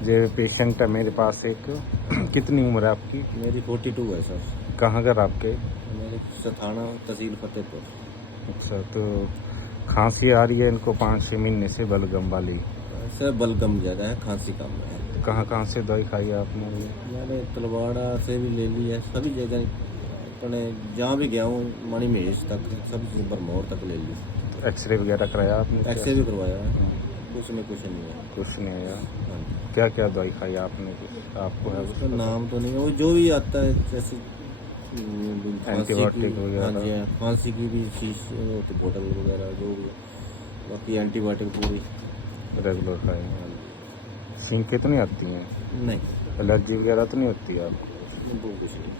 जो पेशेंट है मेरे पास एक, कितनी उम्र है आपकी? मेरी 42 है सर। कहाँ घर आपके? मेरे सथाना तहसील फतेहपुर। अच्छा, तो खांसी आ रही है इनको 5-6 महीने से, बलगम वाली? सर बलगम ज़्यादा है, खांसी कम है। कहाँ कहाँ से दवाई खाई है आपने? मैंने तलवाड़ा से भी ले ली है, सभी जगह अपने जहाँ भी गया हूँ, मणि महेश तक, सब भरमौर तक ले ली। एक्सरे वगैरह कराया आपने? एक्सरे भी करवाया है, उसमें कुछ नहीं है। कुछ नहीं आया? हाँ जी। क्या क्या दवाई खाई आपने, कुछ आपको है उसका उसका? नाम तो नहीं है, वो जो भी आता है, जैसे खांसी की। एंटीबायोटिक हाँ वगैरह? जी, हाँ, खांसी की भी शीश होती बोतल वगैरह जो भी, बाकी एंटीबायोटिक पूरी। रेगुलर खाई? हाँ जी। छींकें तो नहीं आती हैं? नहीं, एलर्जी वगैरह तो नहीं होती है आपको? वो कुछ नहीं।